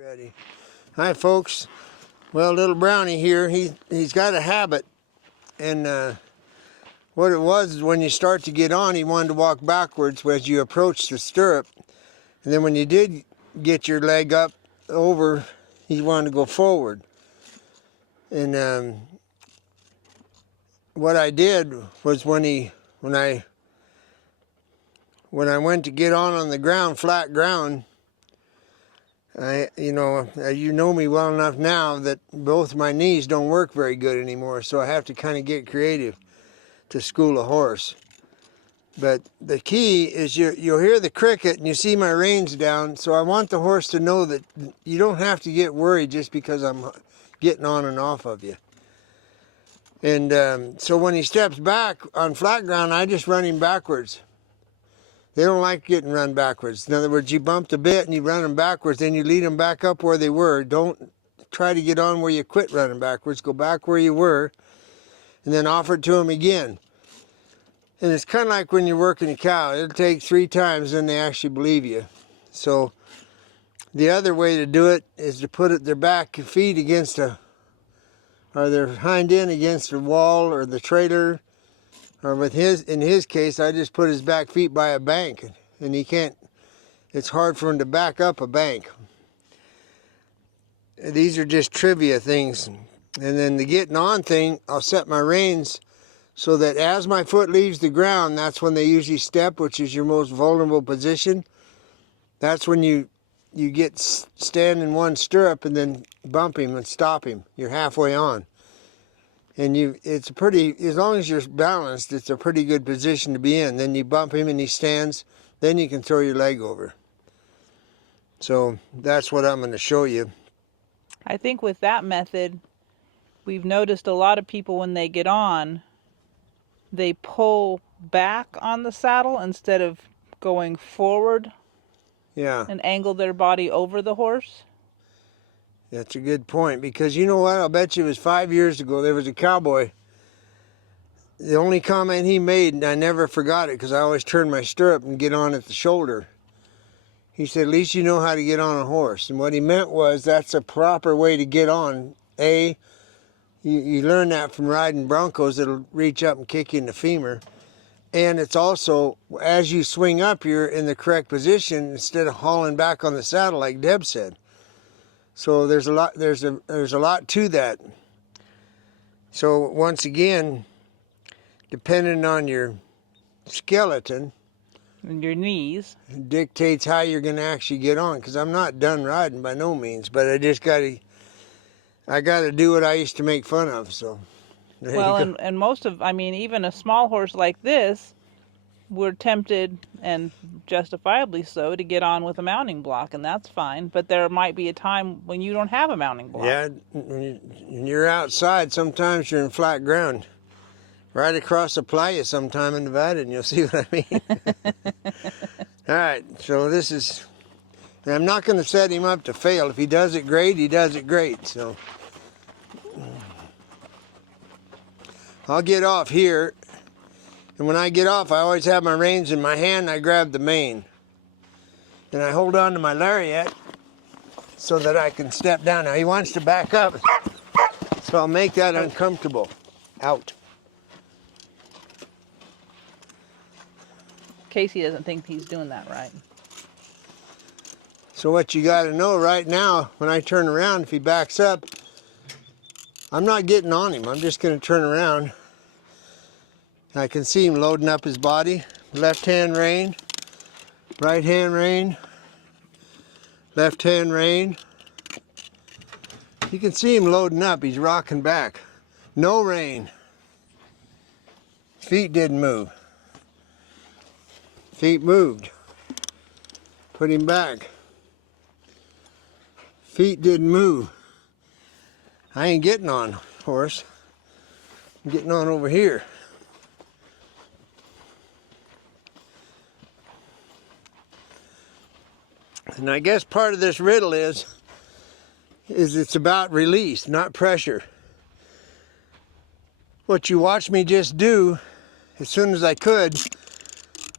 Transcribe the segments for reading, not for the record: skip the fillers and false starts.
Ready. Hi folks. Well, little Brownie here, he's got a habit, and what it was is when you start to get on, he wanted to walk backwards as you approach the stirrup, and then when you did get your leg up over, he wanted to go forward. And what I did was when I went to get on the ground, flat ground, you know me well enough now that both my knees don't work very good anymore, so I have to kind of get creative to school a horse. But the key is you'll hear the cricket and you see my reins down, so I want the horse to know that you don't have to get worried just because I'm getting on and off of you. And so when he steps back on flat ground, I just run him backwards. They don't like getting run backwards. In other words, you bump the bit and you run them backwards, then you lead them back up where they were. Don't try to get on where you quit running backwards. Go back where you were and then offer it to them again. And it's kind of like when you're working a cow. It'll take 3 times, then they actually believe you. So the other way to do it is to put their back feet against or their hind end against the wall or the trailer. Or in his case, I just put his back feet by a bank, and it's hard for him to back up a bank. These are just trivia things. And then the getting on thing, I'll set my reins so that as my foot leaves the ground, that's when they usually step, which is your most vulnerable position. That's when you stand in one stirrup and then bump him and stop him. You're halfway on. And as long as you're balanced, it's a pretty good position to be in. Then you bump him and he stands, then you can throw your leg over. So that's what I'm going to show you. I think with that method, we've noticed a lot of people when they get on, they pull back on the saddle instead of going forward. Yeah. And angle their body over the horse. That's a good point, because you know what? I'll bet you it was 5 years ago, there was a cowboy. The only comment he made, and I never forgot it because I always turn my stirrup and get on at the shoulder. He said, at least you know how to get on a horse. And what he meant was that's a proper way to get on. You learn that from riding broncos that'll reach up and kick you in the femur. And it's also, as you swing up, you're in the correct position instead of hauling back on the saddle like Deb said. So there's a lot to that. So once again, depending on your skeleton and your knees, dictates how you're going to actually get on. Because I'm not done riding by no means, but I gotta do what I used to make fun of. So well, and even a small horse like this, we're tempted, and justifiably so, to get on with a mounting block, and that's fine. But there might be a time when you don't have a mounting block. Yeah, when you're outside, sometimes you're in flat ground. Right across the playa sometime in Nevada, and you'll see what I mean. All right, so this is... And I'm not going to set him up to fail. If he does it great, he does it great. So I'll get off here. And when I get off, I always have my reins in my hand, and I grab the mane. And I hold on to my lariat so that I can step down. Now, he wants to back up, so I'll make that uncomfortable. Out. Casey doesn't think he's doing that right. So what you got to know right now, when I turn around, if he backs up, I'm not getting on him. I'm just going to turn around. I can see him loading up his body. Left hand rein, right hand rein, left hand rein. You can see him loading up. He's rocking back. No rein. Feet didn't move. Feet moved. Put him back. Feet didn't move. I ain't getting on, horse. I'm getting on over here. And I guess part of this riddle is it's about release, not pressure. What you watched me just do, as soon as I could,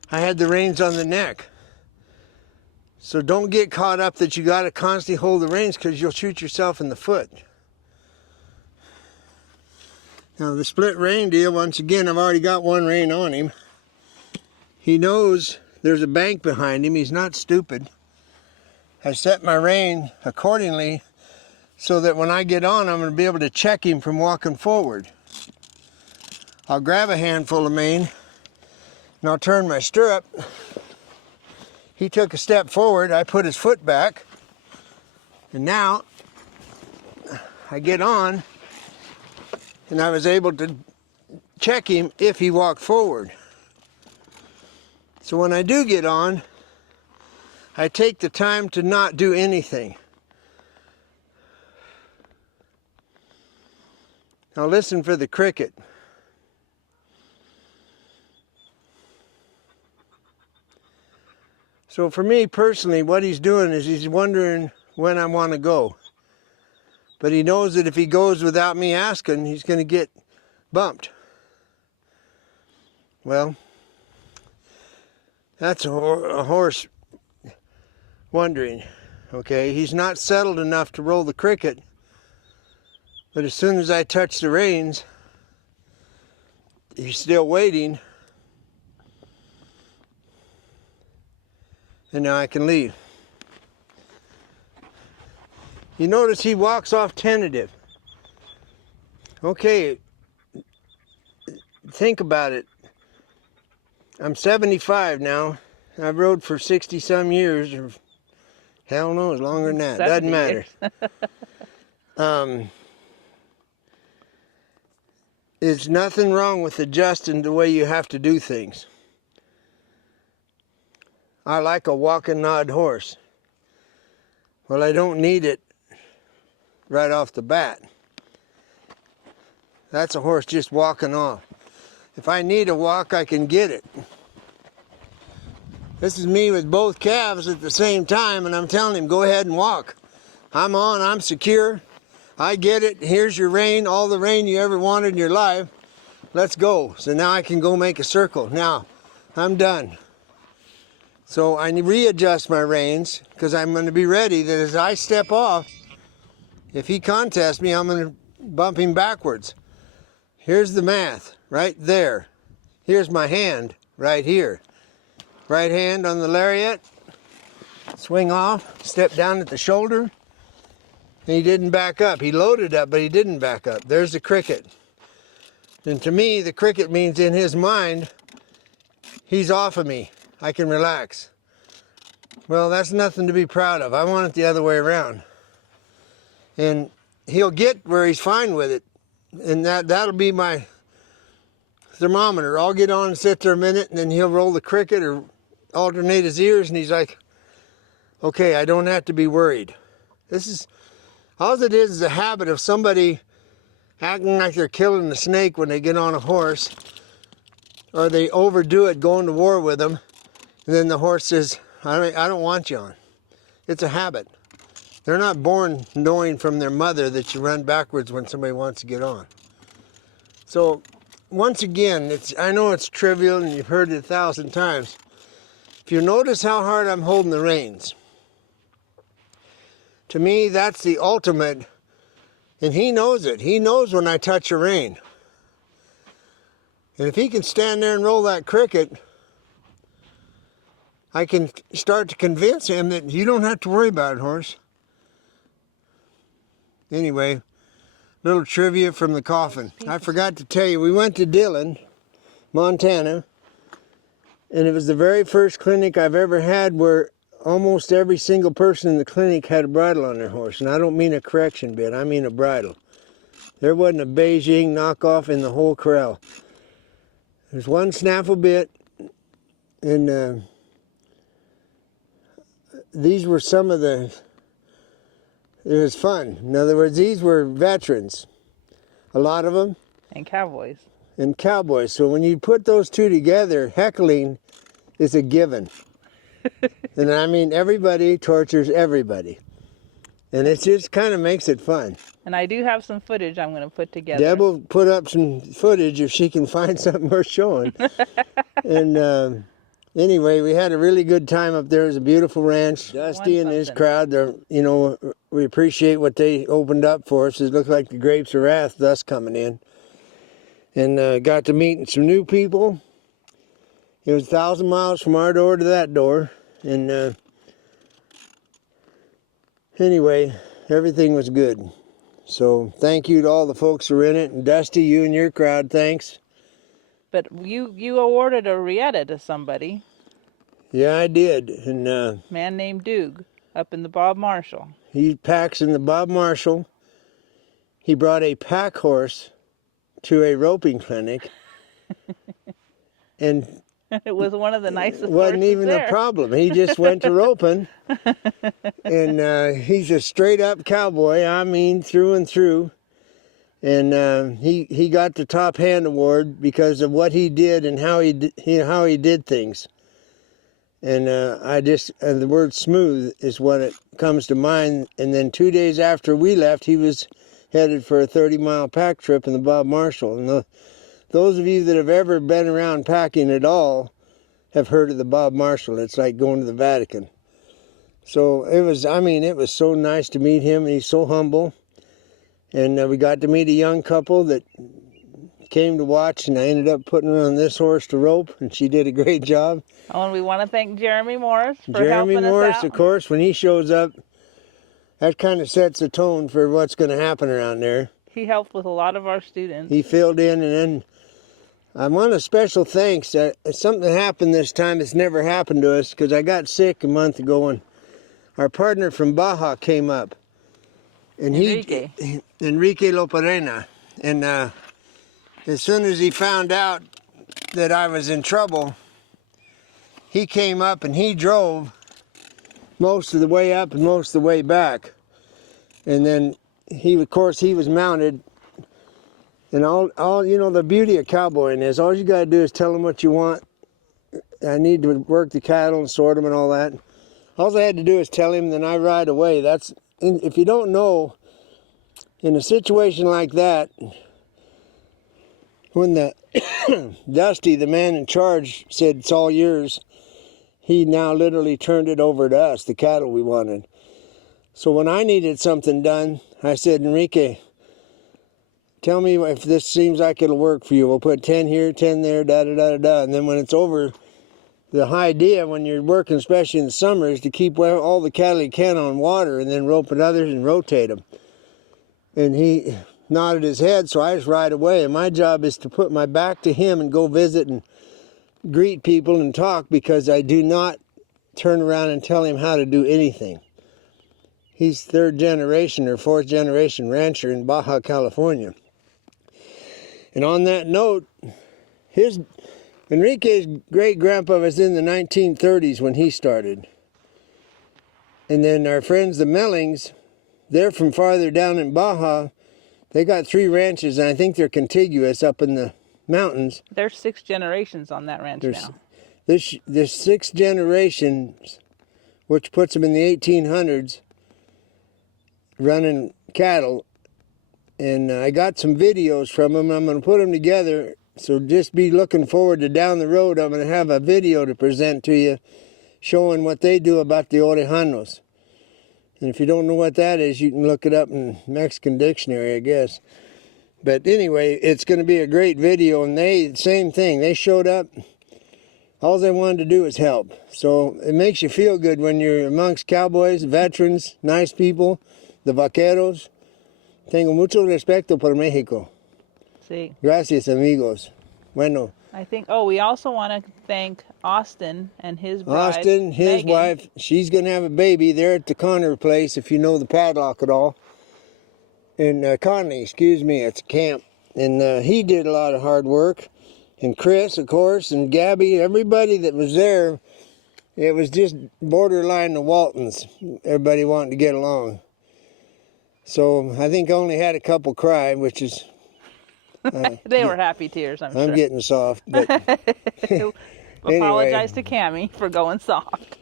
I had the reins on the neck. So don't get caught up that you got to constantly hold the reins, because you'll shoot yourself in the foot. Now the split rein deal, once again, I've already got one rein on him. He knows there's a bank behind him. He's not stupid. I set my rein accordingly so that when I get on, I'm going to be able to check him from walking forward. I'll grab a handful of mane and I'll turn my stirrup. He took a step forward, I put his foot back, and now I get on and I was able to check him if he walked forward. So when I do get on, I take the time to not do anything. Now listen for the cricket. So for me personally, what he's doing is he's wondering when I want to go. But he knows that if he goes without me asking, he's going to get bumped. Well, that's a horse wondering. Okay, he's not settled enough to roll the cricket. But as soon as I touch the reins, he's still waiting. And now I can leave. You notice he walks off tentative. Okay, think about it. I'm 75 now. I've rode for 60 some years, or hell knows, longer than that. Doesn't matter. There's nothing wrong with adjusting the way you have to do things. I like a walk and nod horse. Well, I don't need it right off the bat. That's a horse just walking off. If I need a walk, I can get it. This is me with both calves at the same time, and I'm telling him, go ahead and walk. I'm on, I'm secure. I get it. Here's your rein, all the rein you ever wanted in your life. Let's go. So now I can go make a circle. Now, I'm done. So I readjust my reins, because I'm going to be ready that as I step off, if he contests me, I'm going to bump him backwards. Here's the math, right there. Here's my hand, right here. Right hand on the lariat, swing off, step down at the shoulder, and he didn't back up. He loaded up, but he didn't back up. There's the cricket. And to me, the cricket means in his mind, he's off of me. I can relax. Well, that's nothing to be proud of. I want it the other way around. And he'll get where he's fine with it. And that'll be my thermometer. I'll get on and sit there a minute, and then he'll roll the cricket or alternate his ears, and he's like, okay, I don't have to be worried. This is, all it is a habit of somebody acting like they're killing the snake when they get on a horse, or they overdo it going to war with them. And then the horse says, I don't want you on. It's a habit. They're not born knowing from their mother that you run backwards when somebody wants to get on. So, once again, I know it's trivial and you've heard it 1,000 times. If you notice how hard I'm holding the reins, to me, that's the ultimate, and he knows it. He knows when I touch a rein. And if he can stand there and roll that cricket, I can start to convince him that you don't have to worry about it, horse. Anyway, little trivia from the coffin. I forgot to tell you, we went to Dillon, Montana, and it was the very first clinic I've ever had where almost every single person in the clinic had a bridle on their horse. And I don't mean a correction bit, I mean a bridle. There wasn't a Beijing knockoff in the whole corral. There's one snaffle bit, and these were some of the, it was fun. In other words, these were veterans, a lot of them. And cowboys. And cowboys. So when you put those two together, heckling is a given. And I mean, everybody tortures everybody. And it just kind of makes it fun. And I do have some footage I'm going to put together. Deb will put up some footage if she can find something worth showing. And Anyway, we had a really good time up there. It was a beautiful ranch. Dusty and his crowd, we appreciate what they opened up for us. It looked like the grapes of wrath, thus coming in. And got to meet some new people. It was 1,000 miles from our door to that door. And anyway, everything was good. So thank you to all the folks who were in it. And Dusty, you and your crowd, thanks. But you awarded a Rieta to somebody. Yeah, I did. And man named Doug up in the Bob Marshall. He packs in the Bob Marshall. He brought a pack horse to a roping clinic. And it was one of the nicest horses wasn't even there. a problem. He just went to roping. And he's a straight up cowboy, I mean, through and through. And he got the top hand award because of what he did and how he did things. And the word smooth is what it comes to mind. And then 2 days after we left, he was headed for a 30-mile pack trip in the Bob Marshall. And those of you that have ever been around packing at all have heard of the Bob Marshall. It's like going to the Vatican. So it was so nice to meet him. He's so humble. And we got to meet a young couple that came to watch, and I ended up putting her on this horse to rope, and she did a great job. Oh, and we want to thank Jeremy Morris for helping us out. Jeremy Morris, of course, when he shows up, that kind of sets the tone for what's going to happen around there. He helped with a lot of our students. He filled in, and then I want a special thanks. Something happened this time that's never happened to us, because I got sick a month ago, and our partner from Baja came up. And Enrique Loperena. And as soon as he found out that I was in trouble, he came up and he drove most of the way up and most of the way back. And then of course he was mounted. And all the beauty of cowboying is all you got to do is tell him what you want. I need to work the cattle and sort them and all that. All I had to do is tell him, then I ride away. If you don't know, in a situation like that, when the Dusty, the man in charge, said it's all yours, he now literally turned it over to us, the cattle we wanted. So when I needed something done, I said, Enrique, tell me if this seems like it'll work for you. We'll put 10 here, 10 there, da-da-da-da-da. And then when it's over, the idea when you're working, especially in the summer, is to keep all the cattle you can on water and then rope others and rotate them. And he nodded his head, so I just ride away. And my job is to put my back to him and go visit and greet people and talk, because I do not turn around and tell him how to do anything. He's third generation or fourth generation rancher in Baja California. And on that note, Enrique's great-grandpa was in the 1930s when he started. And then our friends, the Mellings, they're from farther down in Baja. They got 3 ranches, and I think they're contiguous up in the mountains. There's 6 generations on that ranch now. There's 6 generations, which puts them in the 1800s, running cattle. And I got some videos from them. I'm going to put them together. So just be looking forward to down the road. I'm going to have a video to present to you showing what they do about the orejanos. And if you don't know what that is, you can look it up in Mexican dictionary, I guess. But anyway, it's going to be a great video. And same thing. They showed up. All they wanted to do was help. So it makes you feel good when you're amongst cowboys, veterans, nice people, the vaqueros. Tengo mucho respeto por México. Sí. Gracias, amigos. Bueno. We also want to thank Austin and his bride. Austin, his Megan. wife, she's going to have a baby there at the Connor place, if you know the paddock at all. And Conley, it's a camp. And he did a lot of hard work. And Chris, of course, and Gabby, everybody that was there, it was just borderline the Waltons. Everybody wanted to get along. So I think I only had a couple cry, which is... they were happy tears, I'm sure. I'm getting soft. But apologize to Cammie for going soft.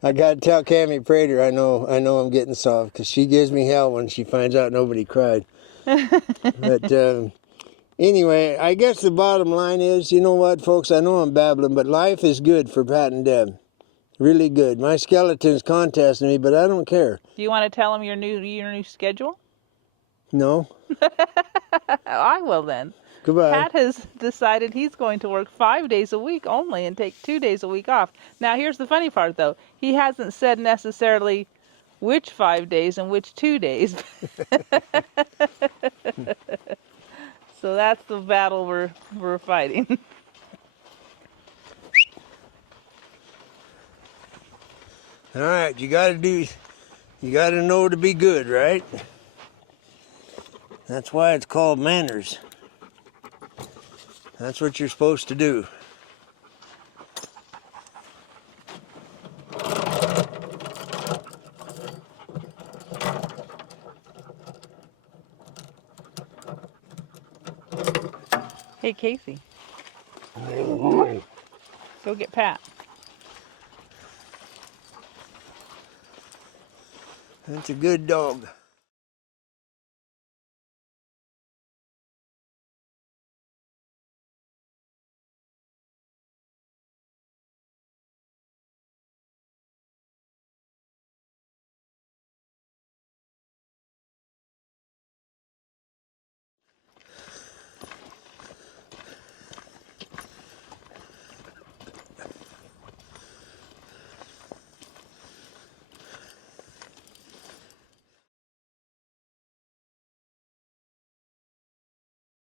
I got to tell Cammie Prater I know I'm getting soft, because she gives me hell when she finds out nobody cried. But Anyway, I guess the bottom line is, you know what, folks, I know I'm babbling, but life is good for Pat and Deb. Really good. My skeleton's contesting me, but I don't care. Do you want to tell them your new schedule? No? I will then. Goodbye. Pat has decided he's going to work 5 days a week only and take 2 days a week off. Now, here's the funny part, though. He hasn't said necessarily which 5 days and which 2 days. So that's the battle we're fighting. All right, you gotta know to be good, right? That's why it's called manners. That's what you're supposed to do. Hey, Casey. Go get Pat. That's a good dog.